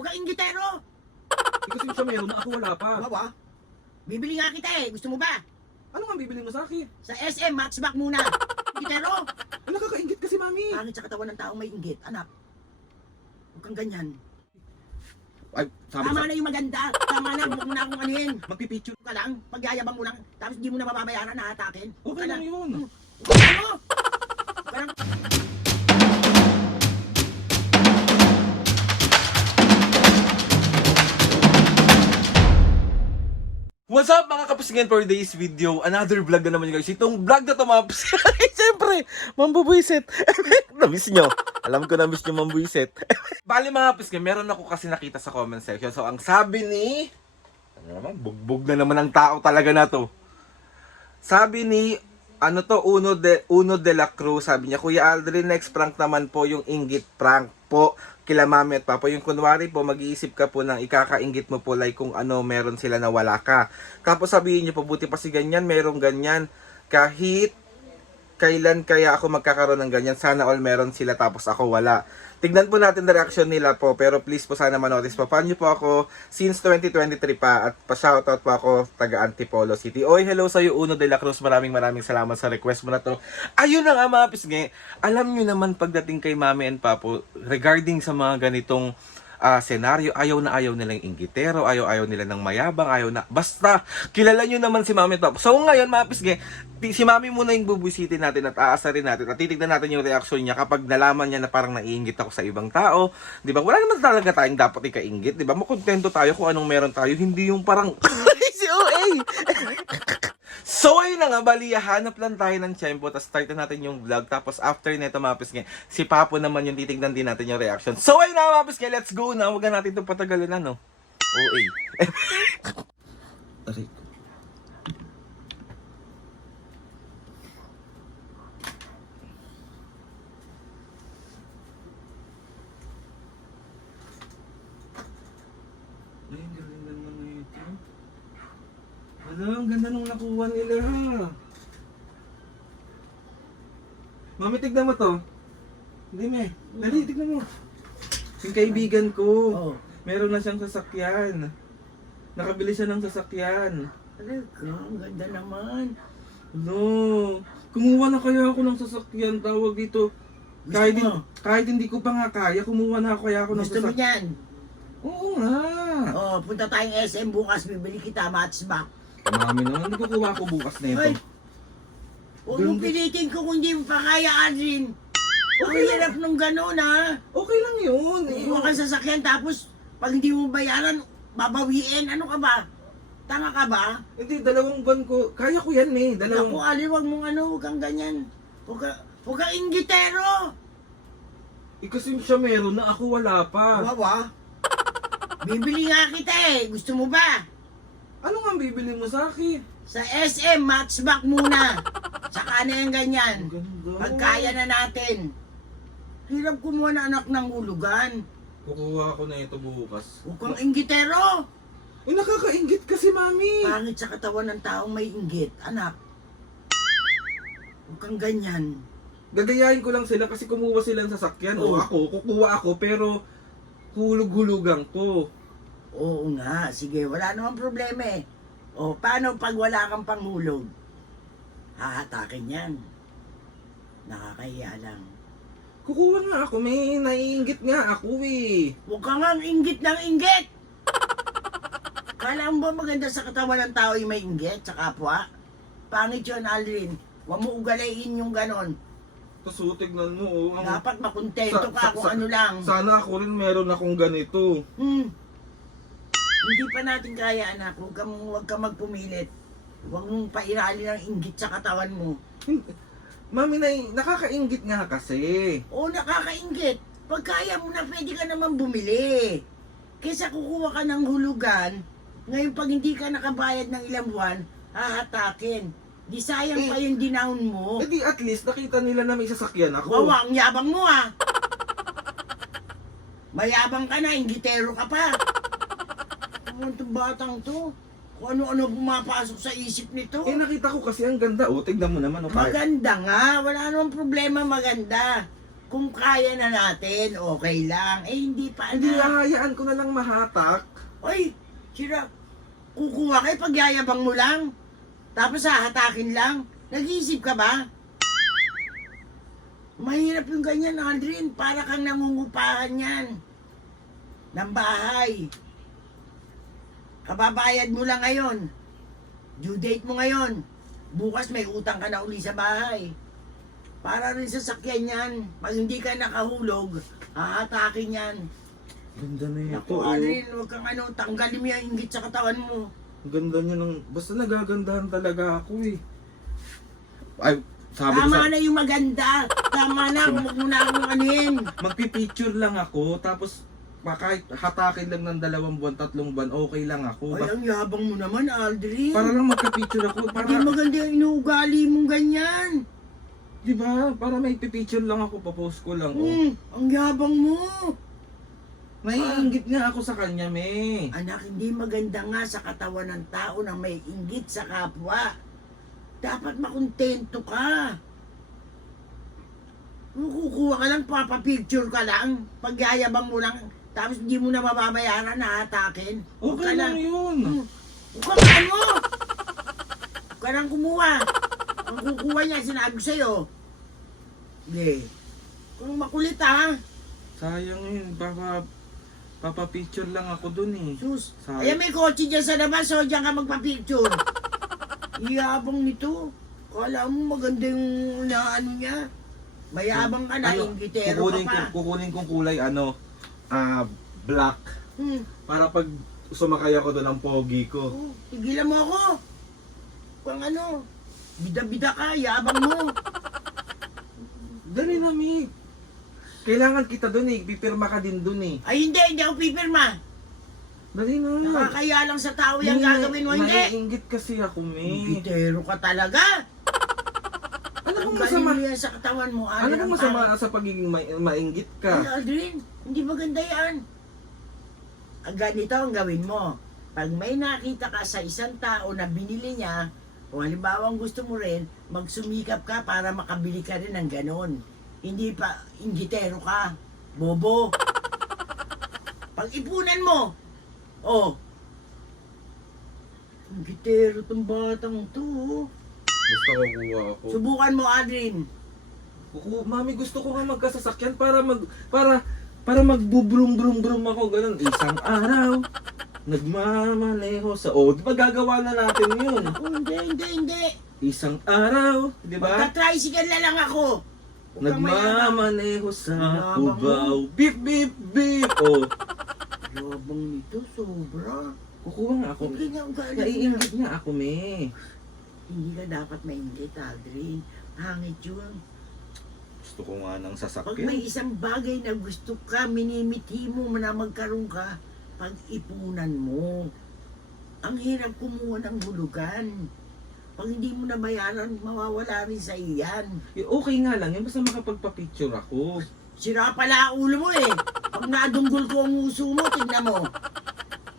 Huwag kang inggitero. Kasi siya meron na ako wala pa. Bawa, bibili nga kita eh. Gusto mo ba? Ano nga bibili mo sa akin? Sa SM, matchback muna. Inggitero. Ang nakakaingit kasi, mami. Pangit sa katawan ng taong may inggit, anak. Huwag kang ganyan. Ay, sabi Tama na yung maganda. Tama na, huwag mo na akong anuhin. magpipicture. Ka lang, pagyayabang mo lang, tapos di mo na mababayaran na atakin. Okay lang yun. Ano? Parang... What's up mga kapusingin for today's video? Another vlog na naman yun guys. Itong vlog na to mga kapusingin, siyempre, mambubuisit. Na-miss nyo. Alam ko na-miss nyo mambuisit. Bali mga kapusingin, meron ako kasi nakita sa comment section. So ang sabi ni... Ano naman? Bugbog na naman ang tao talaga na to. Sabi ni... Ano to? Uno de la Cruz. Sabi niya, Kuya Aldrin, next prank naman po yung inggit prank po kila mami at papa. Yung kunwari po, mag-iisip ka po ng ikakainggit mo po like kung ano meron sila na wala ka. Tapos sabihin niyo po, buti pa si ganyan, merong ganyan. Kahit kailan kaya ako magkakaroon ng ganyan, sana all meron sila tapos ako wala. Tignan po natin the reaction nila po, pero please po sana manotice po. Paano po ako since 2023 pa at pa-shoutout po ako taga Antipolo City. Oy, hello sa iyo Uno de la Cruz. Maraming salamat sa request mo na to. Ayun na nga mga pisngi. Alam nyo naman pagdating kay Mami and Papo regarding sa mga ganitong senaryo, ayaw nilang inggitero, ayaw nila ng mayabang, basta kilala nyo naman si Mami at Papo. So ngayon mga pisngi, si Mami muna yung bubusiti natin at aasarin natin at titignan natin yung reaction niya kapag nalaman niya na parang naiinggit ako sa ibang tao. Di ba? Wala naman talaga tayong dapat ikainggit. Di ba? Makontento tayo kung anong meron tayo. Hindi yung parang si OA. So ayun na nga, bali, hanap lang tayo ng tiyempo, tapos start na natin yung vlog, tapos after neto mga pisngi, si Papo naman yung titignan din natin yung reaction. So ayun na mga pisngi, let's go na, huwag na natin itong patagalin ano. OA. Aray ko. Ay, ang galing naman na ito. Hala, ang ganda nung nakuha nila. Mami, tignan mo to. Hindi, me. Dali, tignan mo. Yung kaibigan ko. Oh. Meron na siyang sasakyan. Nakabili siya ng sasakyan. Talaga, ang ganda naman. No. Kumuha na kaya ako ng sasakyan. Tawag dito. Gusto mo? Kahit hindi ko pa nga kaya, kumuha na kaya ako ng Gusto mo sasakyan. yan? Oo nga. Oh, punta tayong SM bukas, bibili kita matchback. Mami naman, hindi kukuha ako bukas na ito. Ay, huwag mong pilitin ko kung hindi mo pa kaya, Adrin. Ang hirap nung gano'n, ha? Okay lang yun. Iwan ka sa sasakyan, tapos pag hindi mo bayaran, babawiin. Ano ka ba? Tanga ka ba? Hindi, 2 buwan ko. Kaya ko yan eh. Naku, Ali, huwag mong huwag kang ganyan. Huwag kang inggitero. Kasi siya meron na, ako wala pa. Wawa. Bibili nga kita eh. Gusto mo ba? Ano nga ang bibili mo sa akin? Sa SM, matchback muna. Saka na yung ganyan. Ang ganda. Pagkaya na natin. Hirap kumuha na anak ng hulugan. Kukuha ko na ito bukas. Huwag kang inggitero. Eh, nakakaingit kasi, mami. Pangit sa katawan ng taong may inggit, anak. Huwag kang ganyan. Gagayahin ko lang sila kasi kumuha sila ng sasakyan. O Oh. ako, kukuha ako pero hulug-hulugang ko. Oo nga, sige, wala namang problema eh. O, paano pag wala kang panghulog? Hahatakin yan. Nakakahiya lang. Kukuha nga ako, may naiinggit nga ako eh. Huwag ka nga inggit ng inggit! Kala mo ba maganda sa katawan ng tao yung may inggit sa kapwa? Pangit yun, Aldrin. Huwag mo ugalayin yung ganon. Tapos tignan mo, oh. Dapat makontento ka kung ano lang. Sana ako rin meron akong ganito. Hindi pa natin kaya, anak. Huwag ka magpumilit. Huwag mong pairali ng inggit sa katawan mo. Mami, nakakaingit nga kasi. Oo, nakakainggit. Pag kaya mo na, pwede ka naman bumili. Kesa kukuha ka ng hulugan, ngayon pag hindi ka nakabayad ng ilang buwan, hahatakin. Di sayang pa yung dinown mo. Eh di at least nakita nila na may sasakyan ako. Wawa, ang yabang mo ah. Mayabang ka na, inggitero ka pa. Ano itong batang to? Kung ano-ano pumapasok sa isip nito. Eh nakita ko kasi ang ganda. Oh, tignan mo naman. Oh, Maganda nga, wala namang problema maganda. Kung kaya na natin, okay lang. Eh, hindi pa Hindi, na. hahayaan ko na lang mahatak. Oy, sira, kukuha kayo pag yayabang mo lang. Tapos hahatakin lang. Nag-iisip ka ba? Mahirap yung ganyan, Aldrin. Para kang nangungupahan yan. Ng bahay. Kababayad mo lang ngayon. Due date mo ngayon. Bukas may utang ka na uli sa bahay. Para rin sa sakyan yan. Pag hindi ka nakahulog, hahatakin yan. Ganda na ito. Naku, Aldrin, huwag kang tanggalin mo yung inggit sa katawan mo. Ganda niya ng... Basta nagagandahan talaga ako eh. Ay, sabi ko Tama na yung maganda. Tama na, huwag mo na akong anuin. magpipicture lang ako, tapos kahit hatakin lang ng 2 buwan, 3 buwan, okay lang ako. Ay, ang yabang mo naman, Aldrin. Para lang magka-picture ako. Hindi Para, maganda yung inuugali mong ganyan. di ba? Para may pipicture lang ako, papost ko lang. Oh. Ang yabang mo. Naiinggit nga ako sa kanya, me. Anak, hindi maganda nga sa katawan ng tao na may inggit sa kapwa. Dapat makontento ka. Kung kukuha ka lang, papapicture ka lang, pagyayabang mo lang, tapos hindi mo na mababayaran na hatakin. Huwag Okay ka lang yun. Huwag ka ano? Huwag ka nang kumuha. Ang kukuha niya, sinabi ko sa'yo. Hindi. Kung makulit ha. Sayang yun, papapicture lang ako dun eh. Sus. Sayang. Ayan, may kotse dyan sa labas, so dyan ka magpa-picture. Iyabang nito. Kala mo maganda yung ano niya. Mayabang ka na, inggitero ka pa. Kukunin kong kulay, black. Para pag sumakay ako doon ng pogi ko. Oh, tigilan mo ako. Kung ano, bida-bida ka, yabang mo. Dali na, Mi. Kailangan kita doon eh. Pipirma ka din doon eh. Ay hindi ako pipirma. Dali na. Nakakaya lang sa tao yung gagawin mo, hindi. Naiinggit kasi ako, Mi. Inggitero ka talaga. Ano Ang kung galing masama? mo yan sa katawan mo. Ano kung masama sa pagiging mainggit Ay, ka? Aldrin, hindi maganda yan. Ang ganito ang gawin mo. Pag may nakita ka sa isang tao na binili niya, o halimbawa ang gusto mo rin, magsumikap ka para makabili ka rin ng ganon. Hindi pa, inggitero ka. Bobo. Pag-ipunan mo. Oh. Inggitero tong batang to. Oh. Gusto ko kuha ako. Subukan mo, Adrin. Mami, gusto ko nga magkasasakyan para magbubrum-brum-brum ako ganun. Isang araw, nagmamaneho sa... Oh, di ba gagawa na natin yun? Oh, hindi. Isang araw, di ba? Magta-tricycle na lang ako. Huwag kang mayabang. Nagmamaneho sa Mayabang Cubao. Beep, beep, beep. Oh, Yabang nito, sobra. kukuha nga ako. Okay nga, ugali na. Naiinggit nga ako, me. Hindi ka dapat mainggit, Aldrin. Hangit yun. Gusto ko nga ng Pag sasakyan. may isang bagay na gusto ka, minimiti mo na magkaroon ka, pag-ipunan mo. Ang hirap kumuha ng hulugan. Pag hindi mo nabayaran, mawawala rin sa iyan. Eh, okay nga lang yun, basta makapagpa-picture ako. Sira pala ang ulo mo eh. Pag nadunggol ko ang uso mo, tignan mo.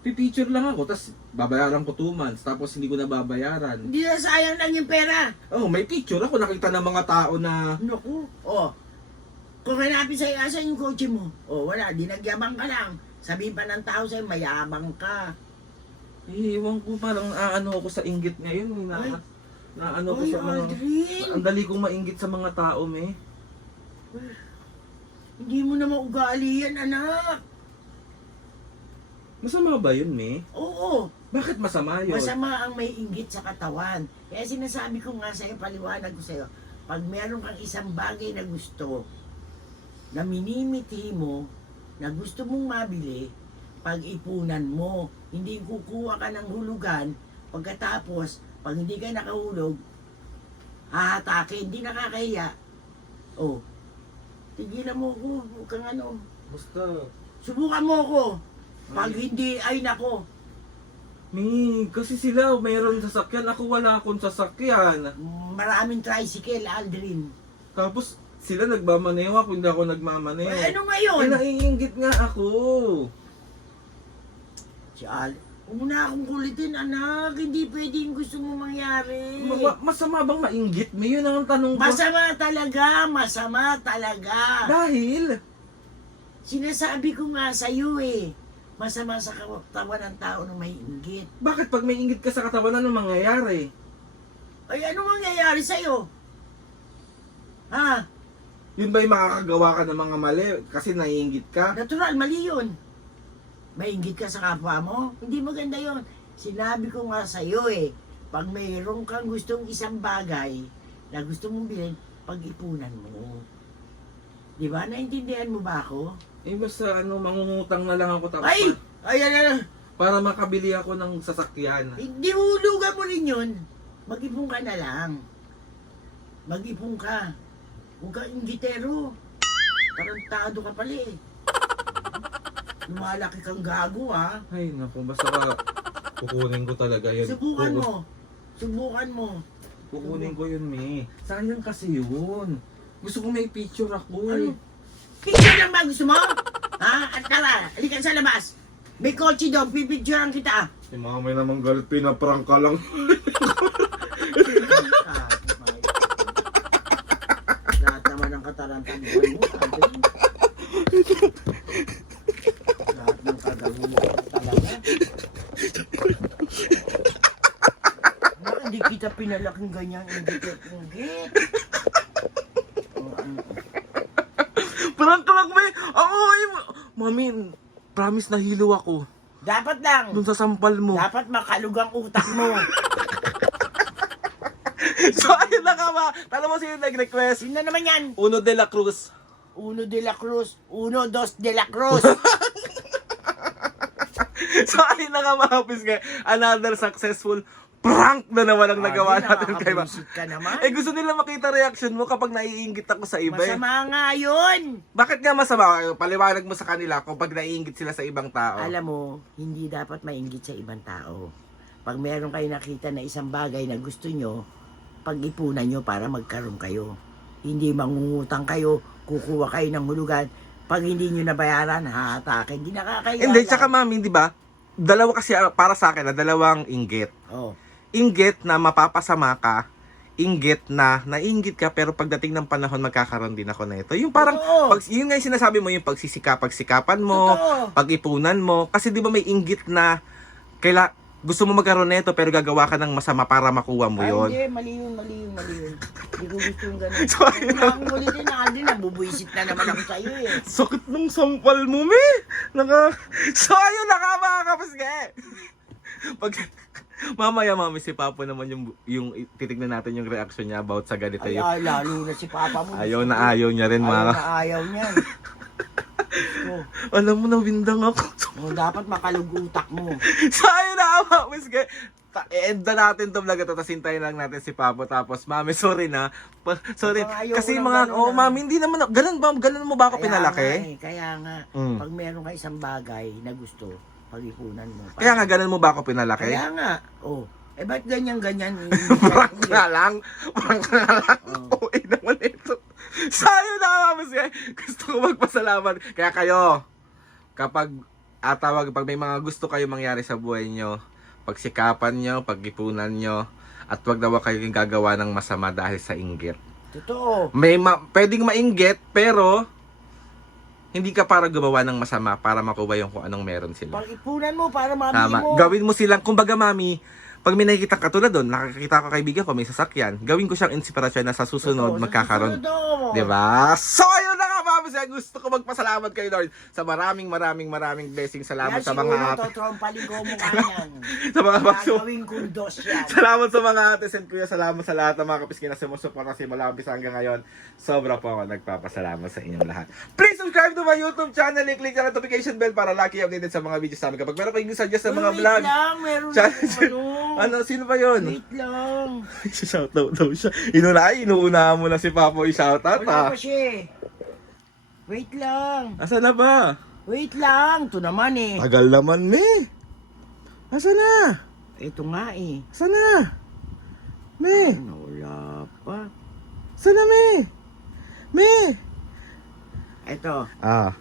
Pipicture lang ako, tapos babayaran ko 2 months, tapos hindi ko na babayaran. Hindi na sayang lang yung pera. Oh, may picture ako, nakita ng mga tao na... Naku, oh. Kung hanapin sa'yo, asan yung kotse mo? Oh, wala, dinagyabang ka lang. Sabihin pa ng tao sa'yo, mayabang ka. Iiwan ko, parang aano ako sa inggit ngayon. Ay. Naano ko Ay, sa mga... Aldrin. Ang dali kong mainggit sa mga tao, me. Hindi mo na maugali yan, anak. Masama ba yun, me? Oo, Bakit masama yun? masama ang may inggit sa katawan. Kaya sinasabi ko nga sa'yo, paliwanag ko sa'yo, pag meron kang isang bagay na gusto, na minimiti mo, na gusto mong mabili, pag-ipunan mo. Hindi kukuha ka ng hulugan, pagkatapos, pag hindi ka nakahulog, hahatakin, hindi nakakahiya. Oh, tigilan mo ko, huwag kang ano. Basta... Subukan mo ko. Pag hindi, ay nako. Me, kasi sila mayroon sasakyan, ako wala akong sasakyan. Maraming tricycle, Aldrin. Tapos sila nagmamaneho ako, hindi ako nagmamaneho. Ay, ano ngayon? Eh, naiinggit nga ako. Si Al, Huwag mo na akong kulitin, anak. Hindi pwede yung gusto mo mangyari. Masama bang mainggit mo? Yun ang tanong ko. Masama talaga. Dahil? Sinasabi ko nga sa'yo eh. Masama sa katawan ng tao na may inggit. Bakit pag may inggit ka sa katawan, ano mangyayari? Ay, ano mangyayari sa'yo? Ha? Yun ba yung makakagawa ka ng mga mali kasi naiinggit ka? Natural, mali yun. Mainggit ka sa kapwa mo? Hindi maganda yun. Sinabi ko nga sa'yo eh, pag mayroon kang gustong isang bagay na gusto mong bilhin, pag-ipunan mo. Di ba? Naintindihan mo ba ako? Eh basta mangungutang na lang ako tapos Ay! Ay! para makabili ako ng sasakyan. Hindi hulugan mo rin yun. Mag-ipon ka na lang. Mag-ipon ka. Huwag kang inggitero. Tarantado ka pala eh. Lumalaki kang gago ha. Ay naku, basta kukunin ko talaga yun. Subukan mo. Kukunin ko yun, me. Sayang kasi yun. Gusto ko may picture ako eh. Ano? Picture lang ba gusto mo? Ha? At tara, halika sa labas. May kotse daw, pipicturean kita. Si mama naman galit, pinaprank ka lang. Lahat naman ng katarantan mo. Lahat ng kagawin mo talaga. Bakit hindi kita pinalaking ganyan? Inggit. Prank ka lang, me. Ako, mami, promise na hilo ako. Dapat lang. Dun sa sampal mo. Dapat makalugang utak mo. So, ayun na nga ba? Tala mo sino nag-request? Sino naman yan? Uno de la Cruz. Uno de la Cruz. Uno, dos de la Cruz. So, ayun na nga mga pisga. Another successful prank na naman ang nagawa natin kay Ma. Nakakabuisit ka naman. Eh, gusto nila makita reaction mo kapag naiinggit ako sa iba eh. Masama nga yun. Bakit nga masama? Paliwanag mo sa kanila kung pag naiinggit sila sa ibang tao. Alam mo, hindi dapat mainggit sa ibang tao. Pag meron kayo nakita na isang bagay na gusto nyo, pag-ipunan nyo para magkaroon kayo. Hindi mangungutang kayo, kukuha kayo ng hulugan. Pag hindi nyo nabayaran, haatakin. Hindi nakakaya. Hindi, tsaka mami, di ba? Dalawa kasi para sa akin na dalawang inggit. Oh. Inggit na mapapasama ka, inggit na nainggit ka pero pagdating ng panahon magkakaroon din ako na ito. Yung parang Oo. yun nga yung sinasabi mo, yung pagsikapan mo, Totoo. pag-ipunan mo, kasi di ba may inggit na gusto mo magkaroon nito pero gagawa ka ng masama para makuha mo Ay, yun. hindi, mali yun. Hindi ko gusto yung ganun. So, ayun Kung akong ulitin na din, nabubuisit na naman ako sa'yo eh. Sakit nung sampal mo, me! So, ayun na nga mga kapasge! Mamaya, mami, si Papa naman yung titignan natin yung reaction niya about sa ganito. Ay, lalo na si Papa mo. Ayaw na ayaw niya rin, Ayaw mga. na ayaw niyan. Oh, Alam mo, nawindang ako. dapat makalugutak mo. So, ayun na, mami, sige. I-end na natin itong vlog ito, tapos hintayin lang natin si Papa. Tapos, mami, sorry na. Sorry. Ayoko Kasi ng mga, ganun, mami, hindi naman, ganun mo ba ako pinalaki? Kaya nga, Mm. pag meron ka isang bagay na gusto, pag-ipunan mo. Kaya nga, ganun mo ba ako pinalaki? Kaya nga, oh. Eh, ba't ganyan-ganyan? Prank nga lang. Prank nga lang. Oh. Uy naman ito. Sayo na mami, sige. Gusto ko magpasalamat. Kaya kayo, kapag pag may mga gusto kayo mangyari sa buhay nyo, pagsikapan nyo, pag-ipunan nyo, at wag daw kayo gagawa ng masama dahil sa inggit. Totoo. Pwedeng mainggit, pero hindi ka para gumawa ng masama para makuha yung kung anong meron sila. Pag-ipunan mo para mami Tama. mo. Gawin mo silang, kumbaga mami, pag may nakikita ka tulad doon, nakakita ko kaibigan ko, may sasakyan, gawin ko siyang inspirasyon na sa susunod Totoo, magkakaroon. sa susunod, oh. Diba? So, ayun na nga, mami. Gusto ko magpasalamat kay Lord sa maraming blessings. Salamat Yan, sa siguro mga totrompaling ko mo kanyan. sa mga Gagawin kong dos yan. Salamat sa mga ates and kuya. Salamat sa lahat ng mga kapiskin na sumusuporta kasi mula umpisa hanggang ngayon. Sobra po ako nagpapasalamat sa inyong lahat. Please subscribe to my YouTube channel and click the notification bell para lagi updated sa mga videos namin. Kapag meron kayong suggest sa mga vlog. Wait lang, meron Ano, sino ba yun? Wait lang. Shoutout daw siya. Inuuna mo na si Papa i-shoutout Wala ha. pa siya. Wait lang. Asa na ba? Wait lang. Ito naman eh. Tagal naman me. Asa na? Ito nga eh. Asa na? Me. Wala pa. Asa na me? Me. Ito. Ah.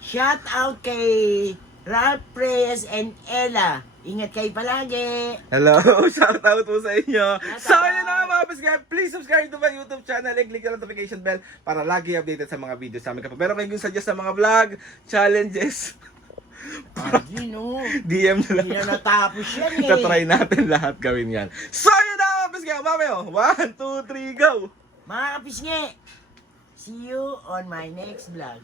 Shout out kay Ralph Reyes and Ella Ingat kayo palagi. Hello, shout out po sa inyo. Shout So, out. yun na mga subscribe. Please subscribe to my YouTube channel and click the notification bell para lagi updated sa mga videos namin. Kapag meron kayong suggest sa mga vlog, challenges, Ay, no. DM nyo Hindi lang. na natapos yan eh. Tatry natin lahat gawin yan. So, yun na mga subscribe. Mamaya, 1, 2, 3, go! Mga kapisngi, see you on my next vlog.